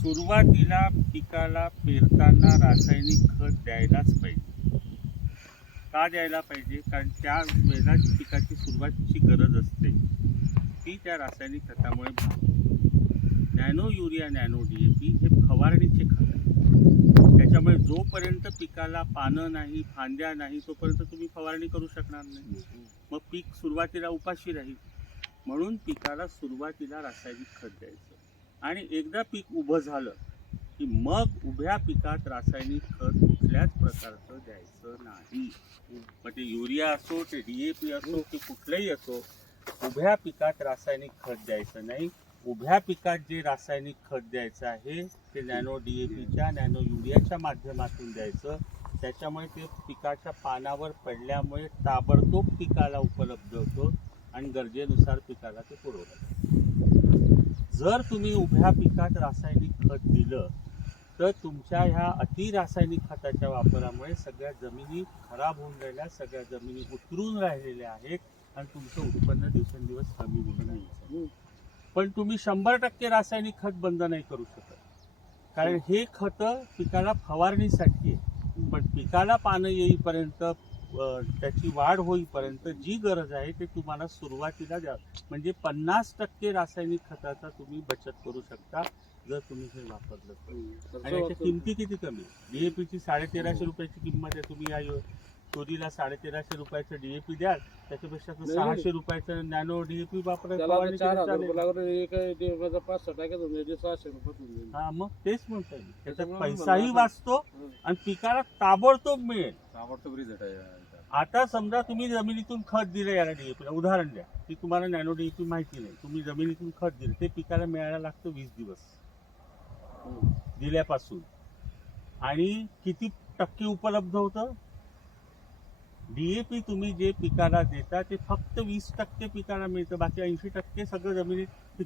सुरुवातीला पिकाला पेरताना रासायनिक खत द्यायलाच पाहिजे. का द्यायला पाहिजे? कारण त्या वेळेला पिकाची सुरुवातीची गरज असते. ती त्या रासायनिक खतामुळे भागते nano urea nano D A P हे फवारणीचे खत आहे. त्याच्यामुळे जोपर्यंत पिकाला पानं नाही फांद्या नाही तोपर्यंत तुम्ही फवारणी करू शकणार नाही. मग पीक सुरुवातीला उपाशी राहील. म्हणून पिकाला सुरुवातीला रासायनिक खत द्यायचं. आणि एकदा पीक उभं झालं की मग उभ्या पिकात रासायनिक खत कुठल्याच प्रकारचं द्यायचं नाही. मग ते युरिया असो ते डी ए पी असो की कुठलंही असो उभ्या पिकात रासायनिक खत द्यायचं नाही. उभ्या पिकात जे रासायनिक खत द्यायचं आहे ते नॅनो डी ए पीच्या नॅनो युरियाच्या माध्यमातून द्यायचं. त्याच्यामुळे ते पिकाच्या पानावर पडल्यामुळे ताबडतोब पिकाला उपलब्ध होतो आणि गरजेनुसार पिकाला ते पुरवलं जर तुम्ही उभ्या पिकात रासायनिक खत दिलं तर तुमच्या ह्या अति रासायनिक खताच्या वापरामुळे सगळ्या जमिनी खराब होऊन राहिल्या सगळ्या जमिनी उतरून राहिलेल्या आहेत आणि तुमचं उत्पन्न दिवसेंदिवस कमी होऊन राहिलं पण तुम्ही शंभर टक्के रासायनिक खत बंद नाही करू शकत. कारण हे खत पिकाला फवारणीसाठी आहे पण पिकाला पानं येईपर्यंत त्याची वाढ होईपर्यंत जी गरज आहे ते तुम्हाला सुरुवातीला द्या. म्हणजे पन्नास टक्के रासायनिक खताचा तुम्ही बचत करू शकता जर तुम्ही हे वापरलं तर. आणि याच्या किमती किती कमी? डीएपीची साडे तेराशे रुपयाची किंमत आहे. तुम्ही या तुरीला साडे तेराशे रुपयाचं डीएपी द्याल त्याच्यापेक्षा सहाशे रुपयाचं नॅनो डीएपी वापरा त्याला आता फवारणी चार केली हजार चालेल. रुपये लागले एक ते माझा पाच सहा टाक्यात होऊन जाईल सहाशे रुपये होऊन जाईल. हा मग तेच म्हणतोय मी. त्याच्यात पैसाही वाचतो. आणि पिकाला ताबडतोब मिळेल. ताबडतोब रिझल्ट आहे आता समजा तुम्ही जमिनीतून खत दिलं याला डीएपीला उदाहरण द्या. की तुम्हाला नॅनो डीएपी माहिती नाही. तुम्ही जमिनीतून खत दिलं ते पिकाला मिळायला लागतं वीस दिवस. दिल्यापासून. आणि किती टक्के उपलब्ध होतं? डीएपी तुम्ही जे पिकाला देता ते फक्त वीस टक्के पिकाला मिळतं. बाकी ऐंशी टक्के सगळं जमिनीत